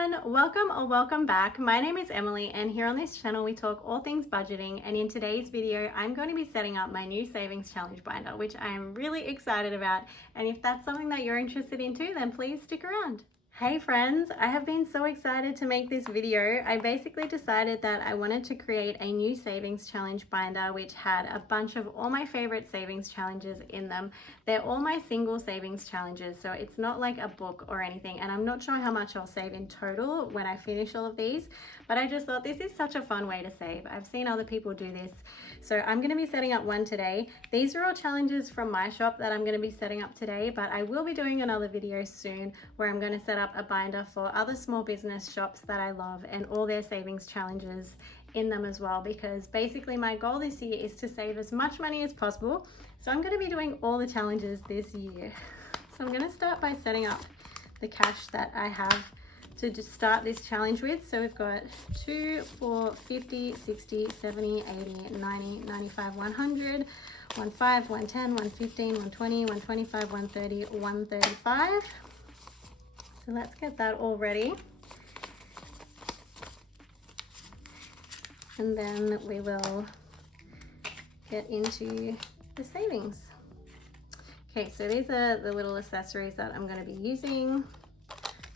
everyone, welcome or welcome back. My name is Emily and here on this channel we talk all things budgeting, and in today's video I'm going to be setting up my new savings challenge binder, which I am really excited about, and if that's something that you're interested in too, then please stick around. Hey friends, I have been so excited to make this video. I basically decided that I wanted to create a new savings challenge binder which had a bunch of all my favorite savings challenges in them. They're all my single savings challenges, so it's not like a book or anything, and I'm not sure how much I'll save in total when I finish all of these, but I just thought this is such a fun way to save. I've seen other people do this, so I'm going to be setting up one today. These are all challenges from my shop that I'm going to be setting up today, but I will be doing another video soon where I'm going to set up a binder for other small business shops that I love and all their savings challenges in them as well, because basically my goal this year is to save as much money as possible. So I'm going to be doing all the challenges this year. So I'm going to start by setting up the cash that I have to just start this challenge with. So we've got 2, 4, 50, 60, 70, 80, 90, 95, 100, 15, 110, 115, 120, 125, 130, 135. So let's get that all ready. And then we will get into the savings. Okay, so these are the little accessories that I'm going to be using.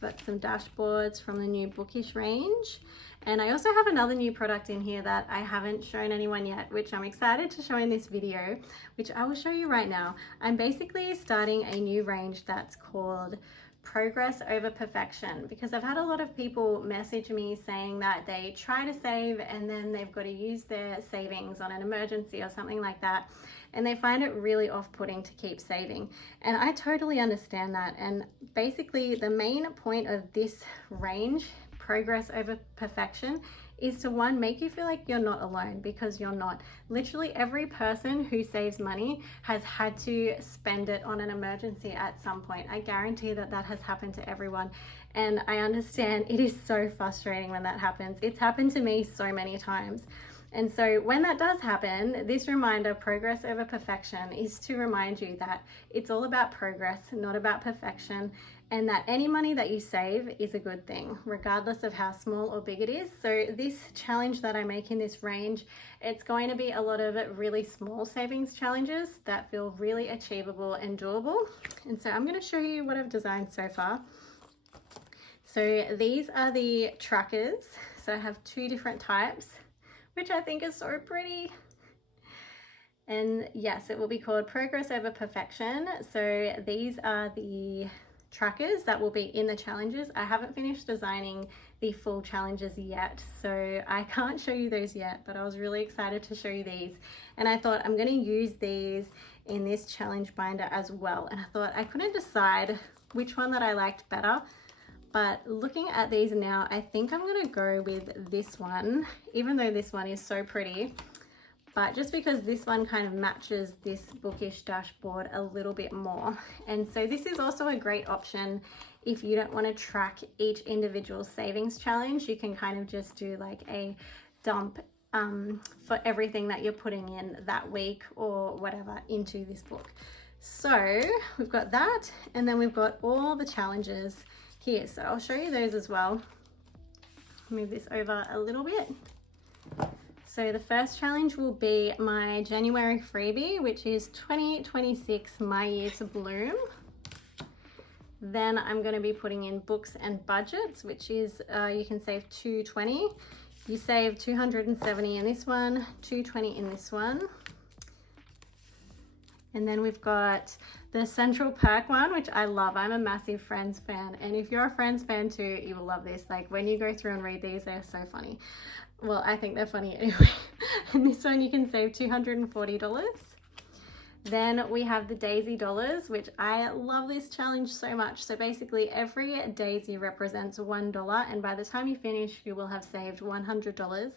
Got some dashboards from the new Bookish range, and I also have another new product in here that I haven't shown anyone yet, which I'm excited to show in this video, which I will show you right now. I'm basically starting a new range that's called Progress Over Perfection, because I've had a lot of people message me saying that they try to save and then they've got to use their savings on an emergency or something like that, and they find it really off-putting to keep saving, and I totally understand that. And basically the main point of this range, Progress Over Perfection, is to, one, make you feel like you're not alone, because you're not. Literally every person who saves money has had to spend it on an emergency at some point. I guarantee that that has happened to everyone, and I understand it is so frustrating when that happens. It's happened to me so many times. And so when that does happen, this reminder, Progress Over Perfection, is to remind you that it's all about progress, not about perfection, and that any money that you save is a good thing, regardless of how small or big it is. So this challenge that I make in this range, it's going to be a lot of really small savings challenges that feel really achievable and doable. And so I'm going to show you what I've designed so far. So these are the trackers. So I have 2 different types, which I think is so pretty. And yes, it will be called Progress Over Perfection. So these are the trackers that will be in the challenges. I haven't finished designing the full challenges yet, so I can't show you those yet, but I was really excited to show you these, and I thought I'm going to use these in this challenge binder as well. And I thought I couldn't decide which one that I liked better, but looking at these now, I think I'm going to go with this one, even though this one is so pretty. But just because this one kind of matches this Bookish dashboard a little bit more. And so this is also a great option if you don't want to track each individual savings challenge. You can kind of just do like a dump for everything that you're putting in that week or whatever into this book. So we've got that, and then we've got all the challenges here. So I'll show you those as well. Move this over a little bit. So the first challenge will be my January freebie, which is 2026 My Year to Bloom. Then I'm going to be putting in books and budgets, which is you can save $220. You save $270 in this one, $220 in this one. And then we've got the Central Perk one, which I love. I'm a massive Friends fan, and if you're a Friends fan too, you will love this. Like when you go through and read these, they're so funny. Well, I think they're funny anyway. And this one you can save $240. Then we have the Daisy Dollars, which I love this challenge so much. So basically every daisy represents $1, and by the time you finish, you will have saved $100.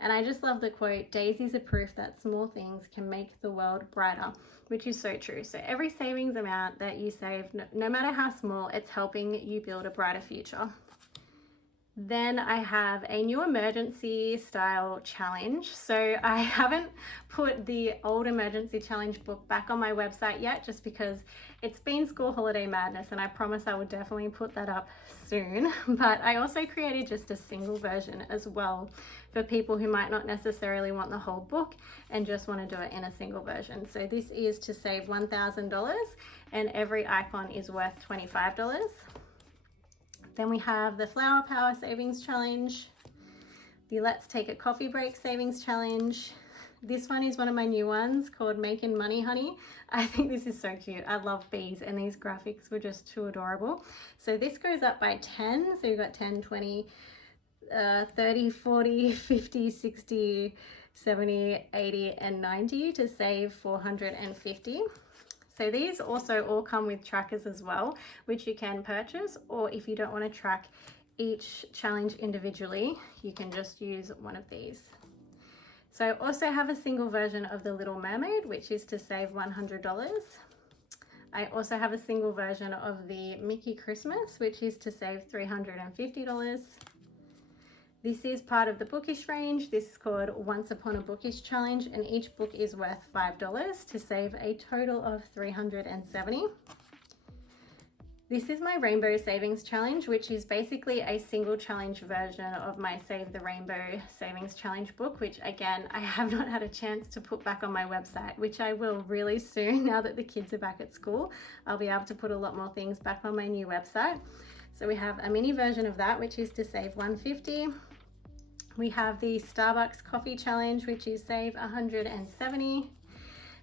And I just love the quote, "Daisies are proof that small things can make the world brighter," which is so true. So every savings amount that you save, no matter how small, it's helping you build a brighter future. Then I have a new emergency style challenge. So I haven't put the old emergency challenge book back on my website yet, just because it's been school holiday madness, and I promise I will definitely put that up soon. But I also created just a single version as well for people who might not necessarily want the whole book and just want to do it in a single version. So this is to save $1,000, and every icon is worth $25. Then we have the Flower Power Savings Challenge, the Let's Take a Coffee Break Savings Challenge. This one is one of my new ones called Making Money Honey. I think this is so cute. I love bees, and these graphics were just too adorable. So this goes up by 10. So you've got 10, 20, 30, 40, 50, 60, 70, 80, and 90 to save 450. So these also all come with trackers as well, which you can purchase, or if you don't want to track each challenge individually, you can just use one of these. So I also have a single version of the Little Mermaid, which is to save $100. I also have a single version of the Mickey Christmas, which is to save $350. This is part of the Bookish range. This is called Once Upon a Bookish Challenge, and each book is worth $5 to save a total of $370. This is my Rainbow Savings Challenge, which is basically a single challenge version of my Save the Rainbow Savings Challenge book, which again, I have not had a chance to put back on my website, which I will really soon. Now that the kids are back at school, I'll be able to put a lot more things back on my new website. So we have a mini version of that, which is to save $150. We have the Starbucks Coffee Challenge, which is save $170.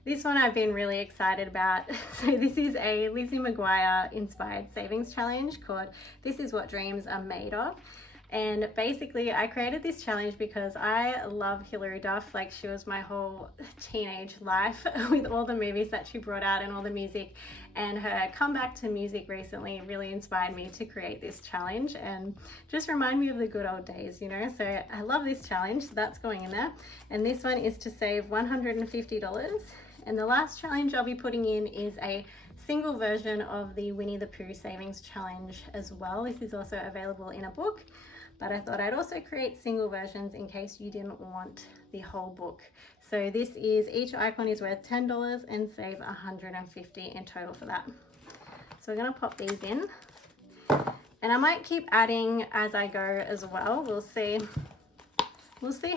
This one I've been really excited about. So this is a Lizzie McGuire inspired savings challenge called This Is What Dreams Are Made Of. And basically I created this challenge because I love Hilary Duff. Like, she was my whole teenage life with all the movies that she brought out and all the music, and her comeback to music recently really inspired me to create this challenge and just remind me of the good old days, you know. So I love this challenge, so that's going in there. And this one is to save $150. And the last challenge I'll be putting in is a single version of the Winnie the Pooh Savings Challenge as well. This is also available in a book, but I thought I'd also create single versions in case you didn't want the whole book. So this is, each icon is worth $10 and save $150 in total for that. So we're gonna pop these in, and I might keep adding as I go as well. We'll see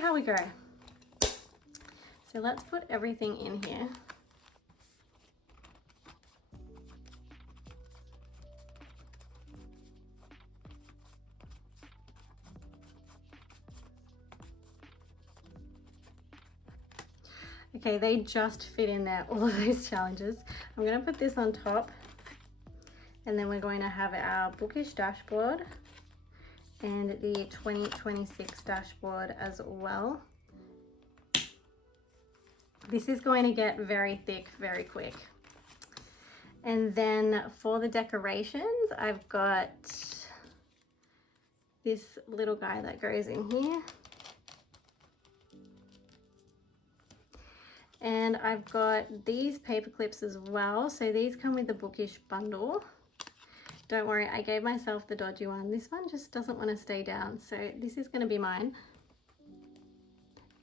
how we go. So let's put everything in here. Okay, they just fit in there, all of those challenges. I'm gonna put this on top, and then we're going to have our Bookish dashboard and the 2026 dashboard as well. This is going to get very thick very quick. And then for the decorations, I've got this little guy that goes in here. And I've got these paper clips as well. So these come with the Bookish bundle. Don't worry, I gave myself the dodgy one. This one just doesn't want to stay down. So this is going to be mine.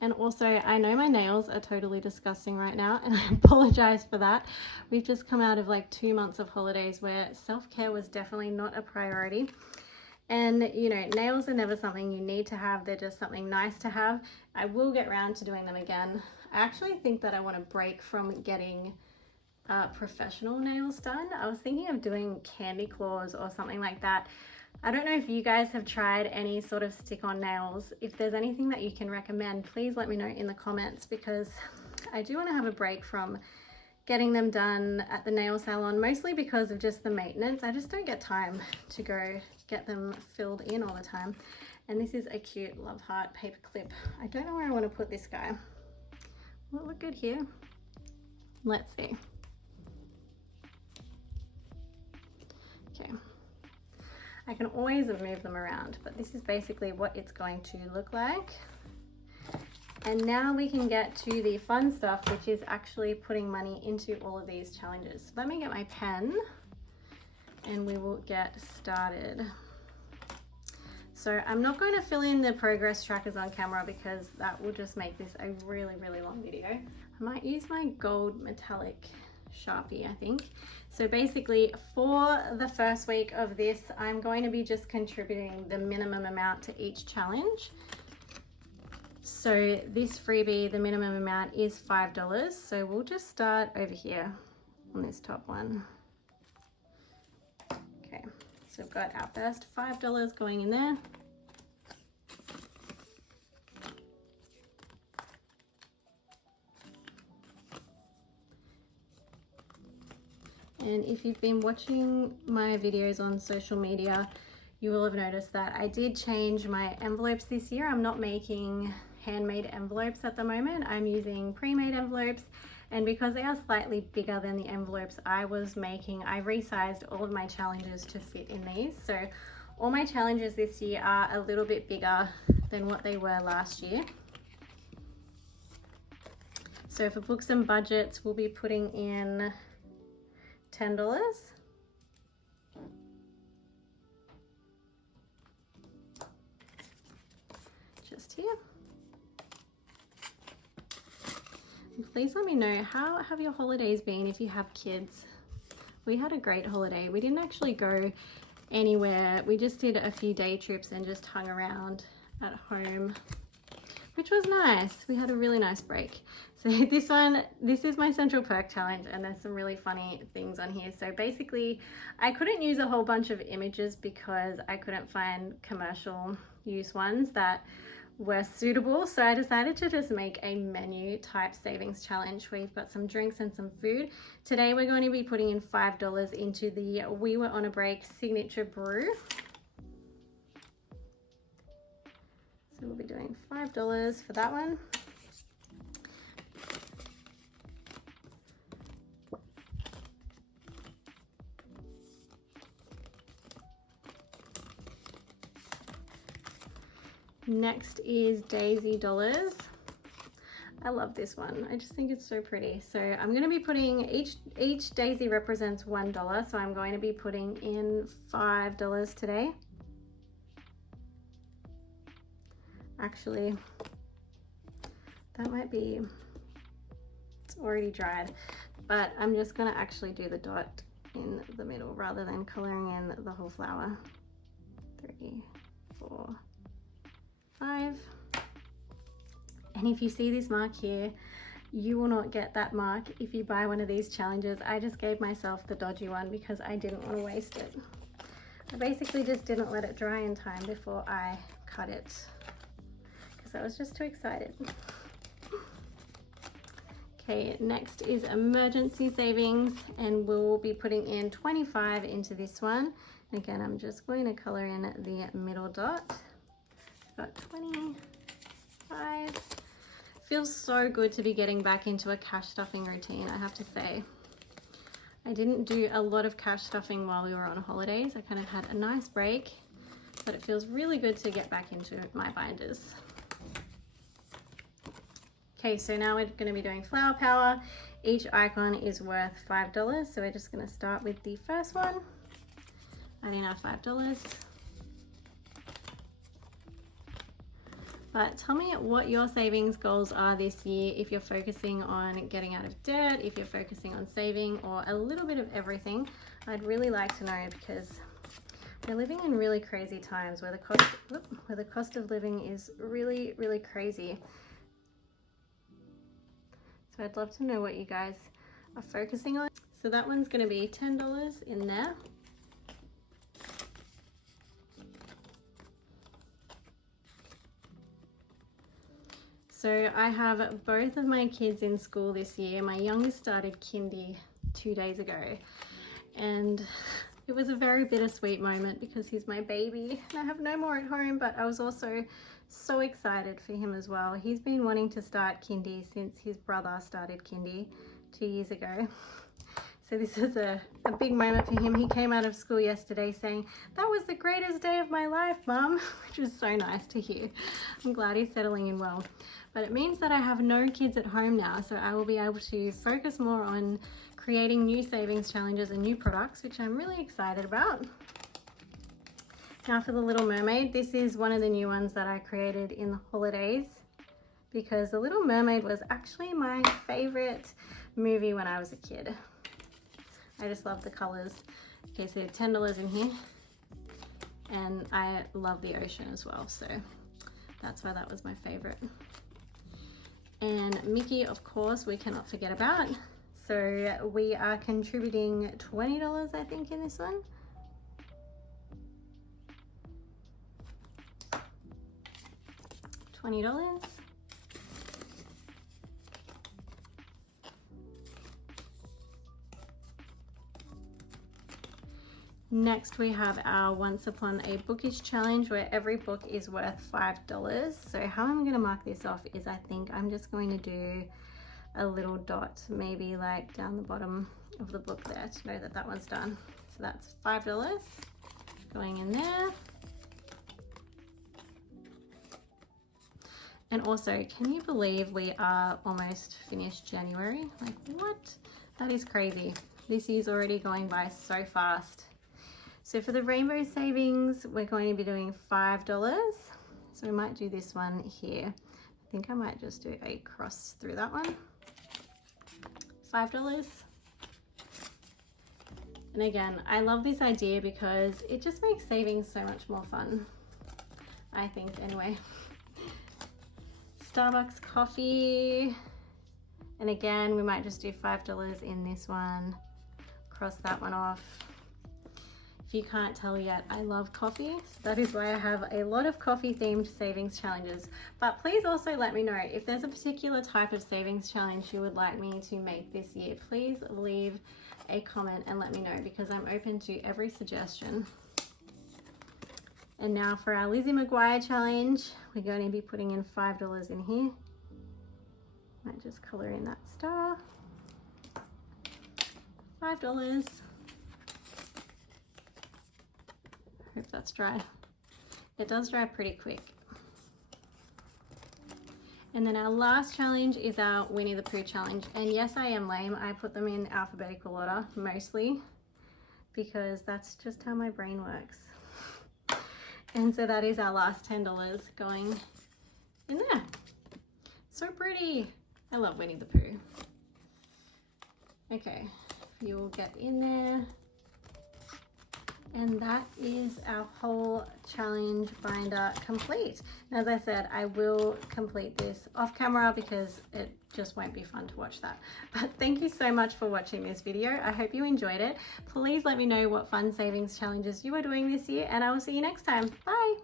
And also, I know my nails are totally disgusting right now, and I apologize for that. We've just come out of like 2 months of holidays where self-care was definitely not a priority. And you know, nails are never something you need to have, they're just something nice to have. I will get around to doing them again. I actually think that I want to break from getting professional nails done. I was thinking of doing candy claws or something like that. I don't know if you guys have tried any sort of stick-on nails. If there's anything that you can recommend, please let me know in the comments, because I do want to have a break from getting them done at the nail salon, mostly because of just the maintenance. I just don't get time to go get them filled in all the time. And this is a cute love heart paper clip. I don't know where I want to put this guy. Will it look good here? Let's see. Okay. I can always move them around, but this is basically what it's going to look like. And now we can get to the fun stuff, which is actually putting money into all of these challenges. So let me get my pen and we will get started. So I'm not going to fill in the progress trackers on camera because that will just make this a really, really long video. I might use my gold metallic Sharpie, I think. So basically for the first week of this, I'm going to be just contributing the minimum amount to each challenge. So this freebie, the minimum amount is $5. So we'll just start over here on this top one. Okay, so we've got our first $5 going in there. And if you've been watching my videos on social media, you will have noticed that I did change my envelopes this year. I'm not making handmade envelopes at the moment. I'm using pre-made envelopes, and because they are slightly bigger than the envelopes I was making, I resized all of my challenges to fit in these. So all my challenges this year are a little bit bigger than what they were last year. So for books and budgets, we'll be putting in $10. Just here. And please let me know, how have your holidays been if you have kids? We had a great holiday. We didn't actually go anywhere. We just did a few day trips and just hung around at home, which was nice. We had a really nice break. So this is my Central Perk challenge, and there's some really funny things on here. So basically, I couldn't use a whole bunch of images because I couldn't find commercial use ones that were suitable. So I decided to just make a menu type savings challenge where you've got some drinks and some food. Today we're going to be putting in $5 into the We Were On a Break signature brew. So we'll be doing $5 for that one. Next is Daisy Dollars. I love this one. I just think it's so pretty. So I'm going to be putting, each daisy represents $1. So I'm going to be putting in $5 today. Actually, that might be, it's already dried, but I'm just going to actually do the dot in the middle rather than coloring in the whole flower. 3, 4, 5. And if you see this mark here, you will not get that mark if you buy one of these challenges. I just gave myself the dodgy one because I didn't want to waste it. I basically just didn't let it dry in time before I cut it because I was just too excited. Okay, next is emergency savings, and we'll be putting in 25 into this one. Again, I'm just going to color in the middle dot. Got 25. Feels so good to be getting back into a cash stuffing routine, I have to say. I didn't do a lot of cash stuffing while we were on holidays. I kind of had a nice break, but it feels really good to get back into my binders. Okay, so now we're going to be doing Flower Power. Each icon is worth $5, so we're just going to start with the first one, adding our $5. But tell me what your savings goals are this year, if you're focusing on getting out of debt, if you're focusing on saving, or a little bit of everything. I'd really like to know, because we're living in really crazy times where the cost of living is really, really crazy. So I'd love to know what you guys are focusing on. So that one's going to be $10 in there. So I have both of my kids in school this year. My youngest started kindy 2 days ago, and it was a very bittersweet moment because he's my baby and I have no more at home, but I was also so excited for him as well. He's been wanting to start kindy since his brother started kindy 2 years ago. So this is a big moment for him. He came out of school yesterday saying, "That was the greatest day of my life, Mum," which was so nice to hear. I'm glad he's settling in well. But it means that I have no kids at home now, so I will be able to focus more on creating new savings challenges and new products, which I'm really excited about. Now for the Little Mermaid, this is one of the new ones that I created in the holidays because The Little Mermaid was actually my favorite movie when I was a kid. I just love the colors. Okay, so $10 in here. And I love the ocean as well, so that's why that was my favorite. And Mickey, of course, we cannot forget about. So we are contributing $20, I think, in this one. $20. Next we have our Once Upon a Bookish challenge where every book is worth $5. So how I'm going to mark this off is I think I'm just going to do a little dot maybe like down the bottom of the book there to know that that one's done. So that's $5 going in there. And also, can you believe we are almost finished January? Like what? That is crazy. This year's already going by so fast. So for the rainbow savings, we're going to be doing $5. So we might do this one here. I think I might just do a cross through that one. $5. And again, I love this idea because it just makes savings so much more fun. I think anyway. Starbucks coffee. And again, we might just do $5 in this one. Cross that one off. If you can't tell yet, I love coffee. So that is why I have a lot of coffee themed savings challenges. But please also let me know if there's a particular type of savings challenge you would like me to make this year. Please leave a comment and let me know because I'm open to every suggestion. And now for our Lizzie McGuire challenge, we're going to be putting in $5 in here. Might just color in that star. $5. Hope that's dry. It does dry pretty quick. And then our last challenge is our Winnie the Pooh challenge. And yes, I am lame. I put them in alphabetical order mostly because that's just how my brain works. And so that is our last $10 going in there. So pretty. I love Winnie the Pooh. Okay, you will get in there. And that is our whole challenge binder complete. And as I said, I will complete this off camera because it just won't be fun to watch that. But thank you so much for watching this video. I hope you enjoyed it. Please let me know what fun savings challenges you are doing this year and I will see you next time. Bye.